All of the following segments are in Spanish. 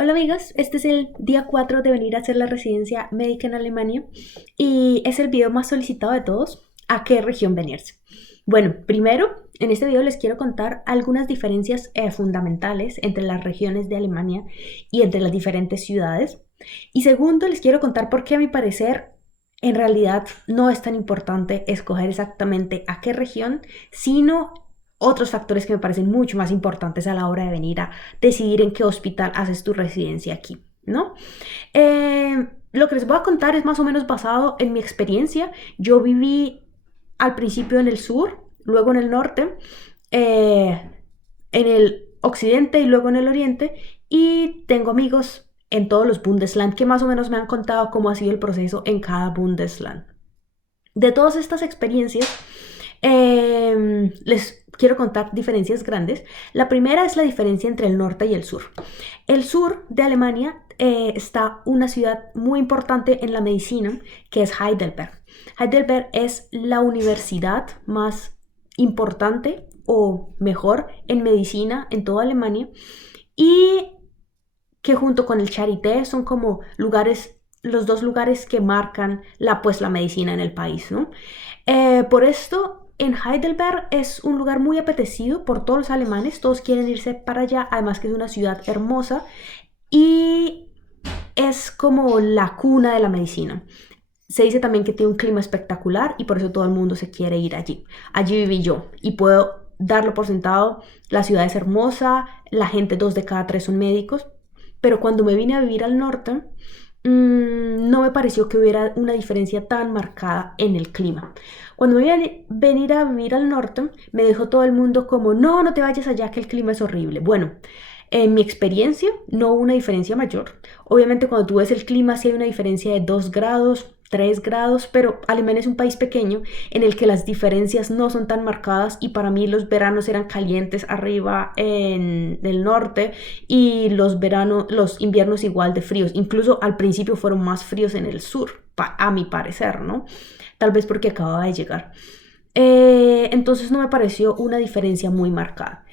Hola amigos, este es el día 4 de venir a hacer la residencia médica en Alemania y es el video más solicitado de todos, ¿a qué región venirse? Bueno, primero, en este video les quiero contar algunas diferencias fundamentales entre las regiones de Alemania y entre las diferentes ciudades. Y segundo, les quiero contar por qué a mi parecer en realidad no es tan importante escoger exactamente a qué región, sino otros factores que me parecen mucho más importantes a la hora de venir a decidir en qué hospital haces tu residencia aquí, ¿no? Lo que les voy a contar es más o menos basado en mi experiencia. Yo viví al principio en el sur, luego en el norte, eh, en el occidente y luego en el oriente, y tengo amigos en todos los Bundesland que más o menos me han contado cómo ha sido el proceso en cada Bundesland. De todas estas experiencias, les quiero contar diferencias grandes. La primera es la diferencia entre el norte y el sur. El sur de Alemania está una ciudad muy importante en la medicina, que es Heidelberg. Heidelberg es la universidad más importante o mejor en medicina en toda Alemania y que junto con el Charité son como lugares, los dos lugares que marcan la medicina en el país, ¿no? Por esto, en Heidelberg es un lugar muy apetecido por todos los alemanes, todos quieren irse para allá, además que es una ciudad hermosa y es como la cuna de la medicina. Se dice también que tiene un clima espectacular y por eso todo el mundo se quiere ir allí. Allí viví yo y puedo darlo por sentado. La ciudad es hermosa, la gente, 2 de cada 3 son médicos, pero cuando me vine a vivir al norte, no me pareció que hubiera una diferencia tan marcada en el clima. Cuando me iba a venir a vivir al norte, me dejó todo el mundo como, no, no te vayas allá que el clima es horrible. Bueno, en mi experiencia no hubo una diferencia mayor. Obviamente cuando tú ves el clima sí hay una diferencia de 2 grados, 3 grados, pero Alemania es un país pequeño en el que las diferencias no son tan marcadas y para mí los veranos eran calientes arriba en el norte y los inviernos igual de fríos. Incluso al principio fueron más fríos en el sur, a mi parecer, ¿no? Tal vez porque acababa de llegar. Entonces no me pareció una diferencia muy marcada.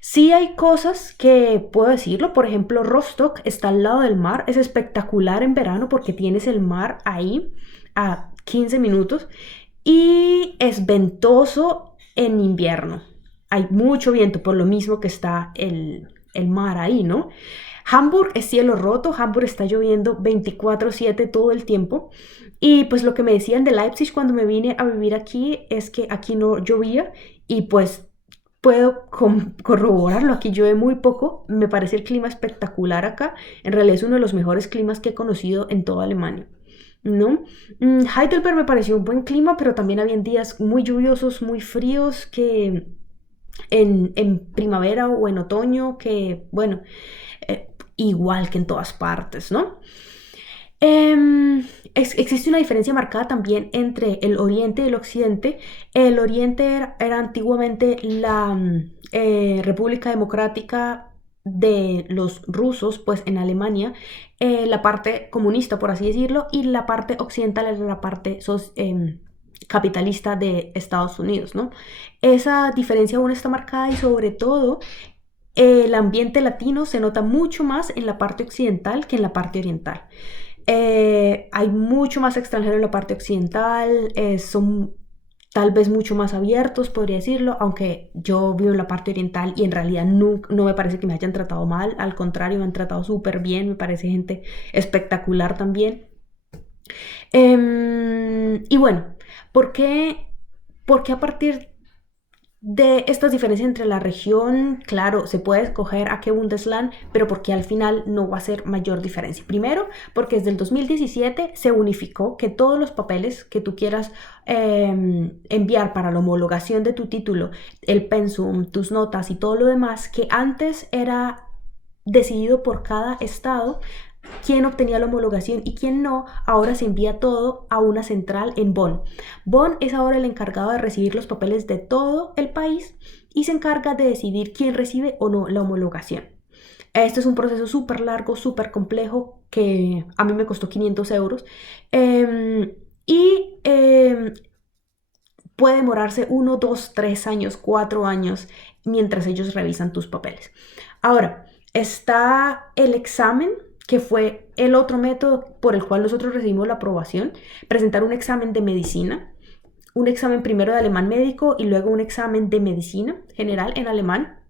Sí hay cosas que puedo decirlo, por ejemplo, Rostock está al lado del mar, es espectacular en verano porque tienes el mar ahí a 15 minutos y es ventoso en invierno. Hay mucho viento por lo mismo que está el mar ahí, ¿no? Hamburg es cielo roto, Hamburg está lloviendo 24/7 todo el tiempo. Y pues lo que me decían de Leipzig cuando me vine a vivir aquí es que aquí no llovía y pues puedo corroborarlo, aquí llueve muy poco, me parece el clima espectacular acá, en realidad es uno de los mejores climas que he conocido en toda Alemania, ¿no? Heidelberg me pareció un buen clima, pero también habían días muy lluviosos, muy fríos, que en primavera o en otoño, que bueno, igual que en todas partes, ¿no? Existe una diferencia marcada también entre el oriente y el occidente. El oriente era antiguamente la República Democrática de los rusos, pues en Alemania, la parte comunista, por así decirlo, y la parte occidental era la parte capitalista de Estados Unidos, ¿no? Esa diferencia aún está marcada y sobre todo el ambiente latino se nota mucho más en la parte occidental que en la parte oriental. Hay mucho más extranjero en la parte occidental, son tal vez mucho más abiertos, podría decirlo, aunque yo vivo en la parte oriental y en realidad no me parece que me hayan tratado mal, al contrario, me han tratado súper bien, me parece gente espectacular también. Y bueno, ¿por qué, ¿por qué a partir de estas diferencias entre la región? Claro, se puede escoger a qué Bundesland, pero porque al final no va a ser mayor diferencia. Primero, porque desde el 2017 se unificó que todos los papeles que tú quieras enviar para la homologación de tu título, el pensum, tus notas y todo lo demás, que antes era decidido por cada estado, quién obtenía la homologación y quién no, ahora se envía todo a una central en Bonn. Bonn es ahora el encargado de recibir los papeles de todo el país y se encarga de decidir quién recibe o no la homologación. Este es un proceso súper largo, súper complejo, que a mí me costó 500 euros. Y puede demorarse 1, 2, 3 años, 4 años mientras ellos revisan tus papeles. Ahora, Está el examen, que fue el otro método por el cual nosotros recibimos la aprobación, presentar un examen de medicina, un examen primero de alemán médico y luego un examen de medicina general en alemán.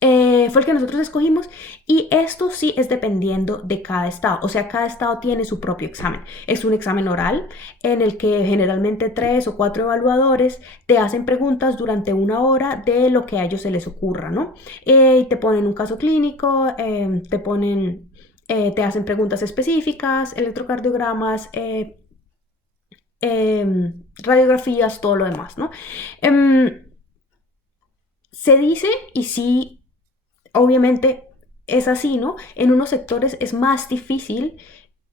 Fue el que nosotros escogimos y esto sí es dependiendo de cada estado, o sea, cada estado tiene su propio examen. Es un examen oral en el que generalmente 3 o 4 evaluadores te hacen preguntas durante una hora de lo que a ellos se les ocurra, ¿no? Y te ponen un caso clínico, te hacen preguntas específicas, electrocardiogramas, radiografías, todo lo demás, ¿no? Se dice, y sí, obviamente es así, ¿no? En unos sectores es más difícil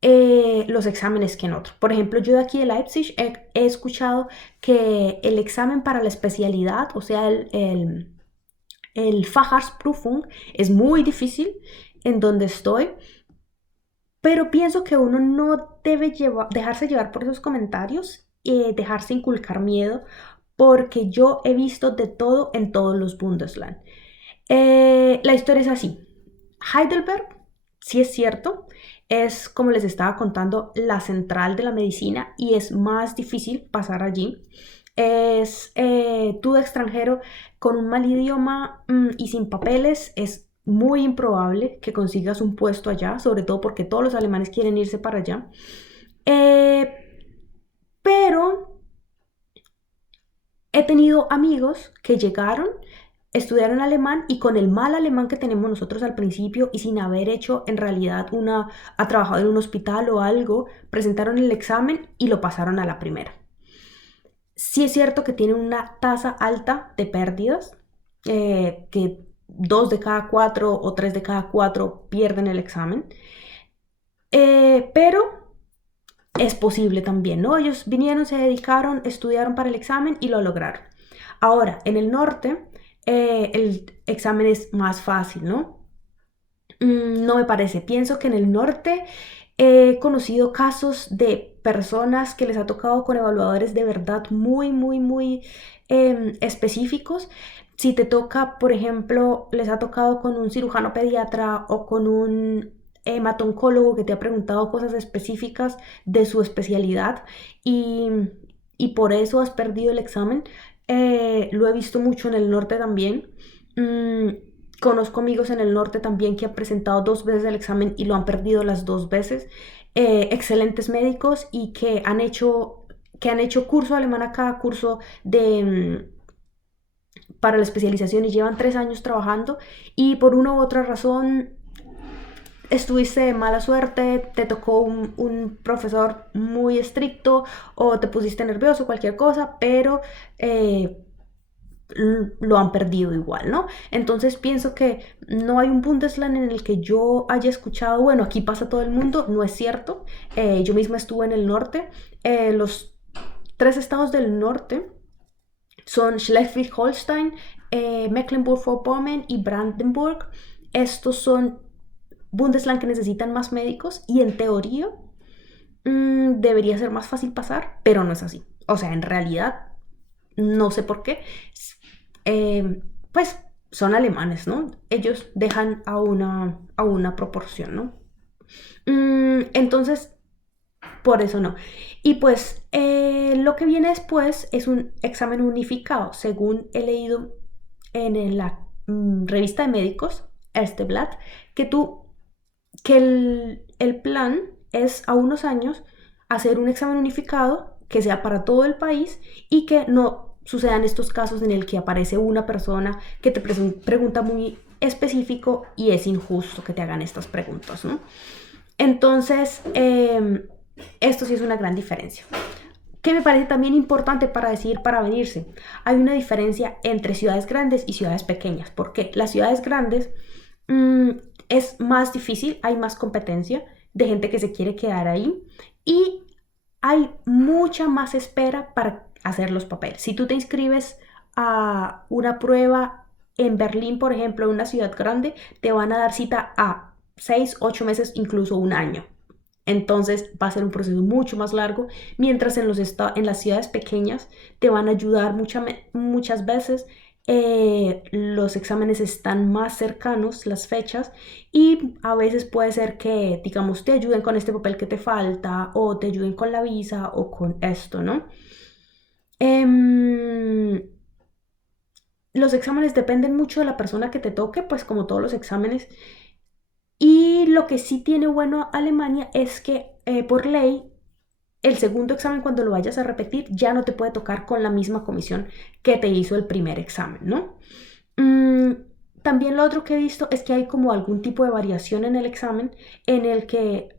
los exámenes que en otros. Por ejemplo, yo de aquí de Leipzig he escuchado que el examen para la especialidad, o sea, el Facharztprüfung, es muy difícil en donde estoy, pero pienso que uno no debe dejarse llevar por esos comentarios y dejarse inculcar miedo, porque yo he visto de todo en todos los Bundesland. La historia es así. Heidelberg, sí es cierto, es como les estaba contando la central de la medicina y es más difícil pasar allí. Es tú de extranjero con un mal idioma y sin papeles, es muy improbable que consigas un puesto allá, sobre todo porque todos los alemanes quieren irse para allá. Eh, pero he tenido amigos que llegaron, estudiaron alemán y con el mal alemán que tenemos nosotros al principio y sin haber hecho en realidad ha trabajado en un hospital o algo, presentaron el examen y lo pasaron a la primera. Sí es cierto que tienen una tasa alta de pérdidas, que 2 de cada 4 o 3 de cada 4 pierden el examen, pero es posible también, ¿no? Ellos vinieron, se dedicaron, estudiaron para el examen y lo lograron. Ahora, en el norte, el examen es más fácil, ¿no? No me parece. Pienso que en el norte he conocido casos de personas que les ha tocado con evaluadores de verdad muy, muy, muy específicos. Si te toca, por ejemplo, les ha tocado con un cirujano pediatra o con un hematoncólogo que te ha preguntado cosas específicas de su especialidad y, y por eso has perdido el examen. Lo he visto mucho en el norte también. Mm, Conozco amigos en el norte también que han presentado 2 veces el examen y lo han perdido las 2 veces. Excelentes médicos y que han hecho curso alemán acá, curso para la especialización y llevan 3 años trabajando y por una u otra razón estuviste de mala suerte, te tocó un profesor muy estricto o te pusiste nervioso, cualquier cosa, pero lo han perdido igual, ¿no? Entonces pienso que no hay un Bundesland en el que yo haya escuchado, bueno, aquí pasa todo el mundo, no es cierto. Yo misma estuve en el norte. Los 3 estados del norte son Schleswig-Holstein, Mecklenburg-Vorpommern y Brandenburg. Estos son Bundesland que necesitan más médicos y en teoría debería ser más fácil pasar, pero no es así. O sea, en realidad, no sé por qué. Pues son alemanes, ¿no? Ellos dejan a una proporción, ¿no? Entonces, por eso no. Y pues lo que viene después es un examen unificado, según he leído en la revista de médicos, este Blatt, que el plan es a unos años hacer un examen unificado que sea para todo el país y que no sucedan estos casos en el que aparece una persona que te pregunta muy específico y es injusto que te hagan estas preguntas, ¿no? Entonces, esto sí es una gran diferencia. Que me parece también importante para decir, para venirse. Hay una diferencia entre ciudades grandes y ciudades pequeñas. Porque las ciudades grandes mm, es más difícil, hay más competencia de gente que se quiere quedar ahí y hay mucha más espera para hacer los papeles. Si tú te inscribes a una prueba en Berlín, por ejemplo, en una ciudad grande, te van a dar cita a 6, 8 meses, incluso un año. Entonces va a ser un proceso mucho más largo, mientras en las ciudades pequeñas te van a ayudar muchas veces los exámenes están más cercanos, las fechas, y a veces puede ser que, digamos, te ayuden con este papel que te falta o te ayuden con la visa o con esto, ¿no? Em, los exámenes dependen mucho de la persona que te toque, pues como todos los exámenes. Y lo que sí tiene bueno Alemania es que por ley el segundo examen cuando lo vayas a repetir ya no te puede tocar con la misma comisión que te hizo el primer examen, ¿no? Mm, también lo otro que he visto es que hay como algún tipo de variación en el examen en el que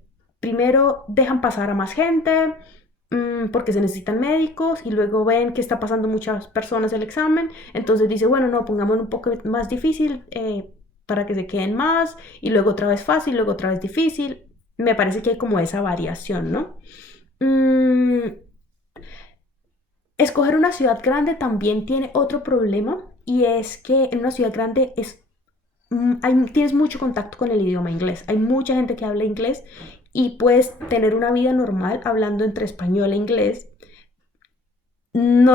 primero dejan pasar a más gente porque se necesitan médicos y luego ven que está pasando muchas personas el examen, entonces dice, bueno, no, pongámoslo un poco más difícil para que se queden más y luego otra vez fácil, luego otra vez difícil. Me parece que hay como esa variación, ¿no? Mm, Escoger una ciudad grande también tiene otro problema y es que en una ciudad grande tienes mucho contacto con el idioma inglés. Hay mucha gente que habla inglés y puedes tener una vida normal hablando entre español e inglés. No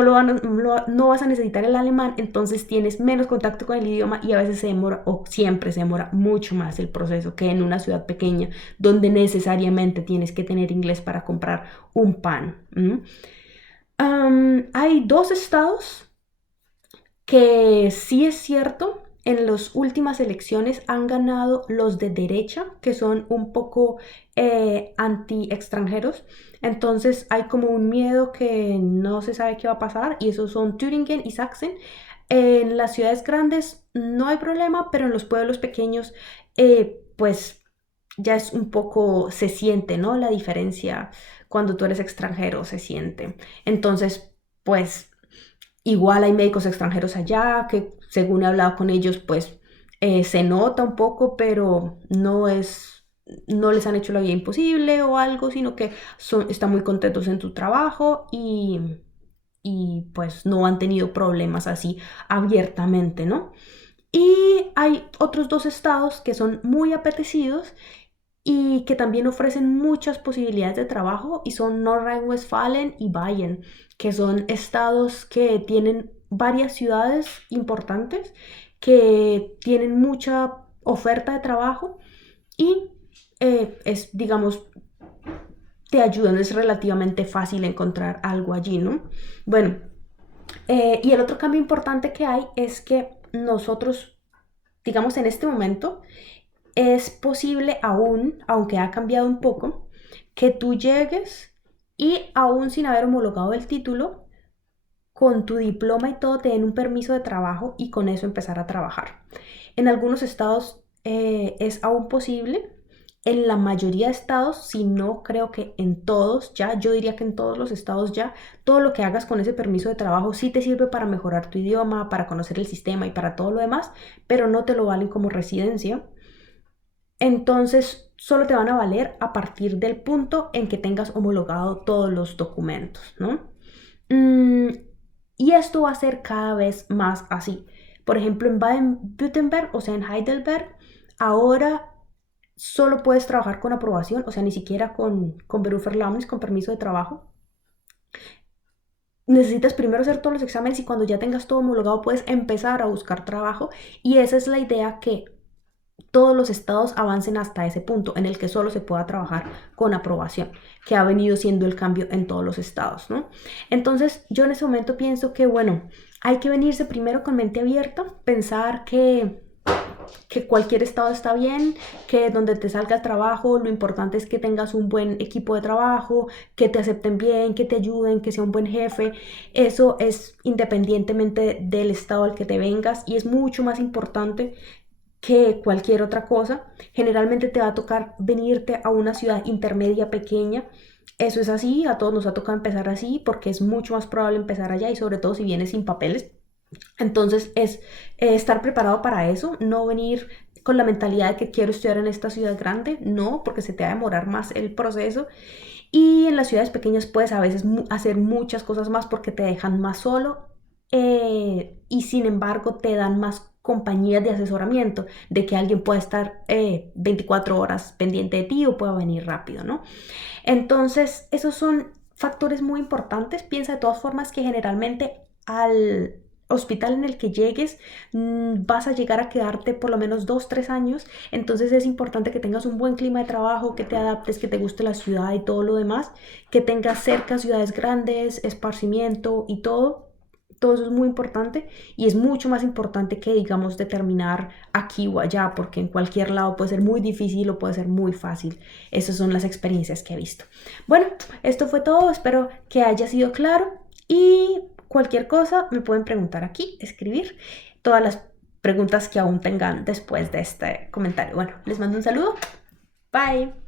vas a necesitar el alemán, entonces tienes menos contacto con el idioma y a veces se demora o siempre se demora mucho más el proceso que en una ciudad pequeña donde necesariamente tienes que tener inglés para comprar un pan. Hay dos estados que sí es cierto, en las últimas elecciones han ganado los de derecha, que son un poco anti-extranjeros. Entonces hay como un miedo que no se sabe qué va a pasar y esos son Thüringen y Sachsen. En las ciudades grandes no hay problema, pero en los pueblos pequeños pues ya es un poco, se siente, ¿no? La diferencia cuando tú eres extranjero se siente. Entonces, pues igual hay médicos extranjeros allá que según he hablado con ellos, pues se nota un poco, pero no les han hecho la vida imposible o algo, sino que están muy contentos en tu trabajo y pues no han tenido problemas así abiertamente, ¿no? Y hay otros dos estados que son muy apetecidos y que también ofrecen muchas posibilidades de trabajo y son Nordrhein-Westfalen y Bayern, que son estados que tienen varias ciudades importantes, que tienen mucha oferta de trabajo y digamos, te ayudan, es relativamente fácil encontrar algo allí, ¿no? Bueno, y el otro cambio importante que hay es que nosotros, digamos, en este momento, es posible aún, aunque ha cambiado un poco, que tú llegues y aún sin haber homologado el título, con tu diploma y todo te den un permiso de trabajo y con eso empezar a trabajar. En algunos estados es aún posible. En la mayoría de estados, si no creo que en todos ya, yo diría que en todos los estados ya, todo lo que hagas con ese permiso de trabajo sí te sirve para mejorar tu idioma, para conocer el sistema y para todo lo demás, pero no te lo valen como residencia. Entonces, solo te van a valer a partir del punto en que tengas homologado todos los documentos, ¿no? Mm, y esto va a ser cada vez más así. Por ejemplo, en Baden-Württemberg, o sea, en Heidelberg, ahora solo puedes trabajar con aprobación, o sea, ni siquiera con Berufserlaubnis, con permiso de trabajo. Necesitas primero hacer todos los exámenes y cuando ya tengas todo homologado puedes empezar a buscar trabajo. Y esa es la idea, que todos los estados avancen hasta ese punto en el que solo se pueda trabajar con aprobación, que ha venido siendo el cambio en todos los estados, ¿no? Entonces, yo en ese momento pienso que, bueno, hay que venirse primero con mente abierta, pensar que cualquier estado está bien, que donde te salga el trabajo, lo importante es que tengas un buen equipo de trabajo, que te acepten bien, que te ayuden, que sea un buen jefe. Eso es independientemente del estado al que te vengas y es mucho más importante que cualquier otra cosa. Generalmente te va a tocar venirte a una ciudad intermedia pequeña. Eso es así, a todos nos ha tocado empezar así porque es mucho más probable empezar allá y sobre todo si vienes sin papeles. Entonces es estar preparado para eso, no venir con la mentalidad de que quiero estudiar en esta ciudad grande, no, porque se te va a demorar más el proceso. Y en las ciudades pequeñas puedes a veces hacer muchas cosas más porque te dejan más solo y sin embargo te dan más compañías de asesoramiento, de que alguien pueda estar 24 horas pendiente de ti o pueda venir rápido, ¿no? Entonces, esos son factores muy importantes. Piensa de todas formas que generalmente al hospital en el que llegues, vas a llegar a quedarte por lo menos 2, 3 años. Entonces es importante que tengas un buen clima de trabajo, que te adaptes, que te guste la ciudad y todo lo demás, que tengas cerca ciudades grandes, esparcimiento y todo. Todo eso es muy importante y es mucho más importante que, digamos, determinar aquí o allá, porque en cualquier lado puede ser muy difícil o puede ser muy fácil. Esas son las experiencias que he visto. Bueno, esto fue todo. Espero que haya sido claro y cualquier cosa me pueden preguntar aquí, escribir todas las preguntas que aún tengan después de este comentario. Bueno, les mando un saludo. Bye.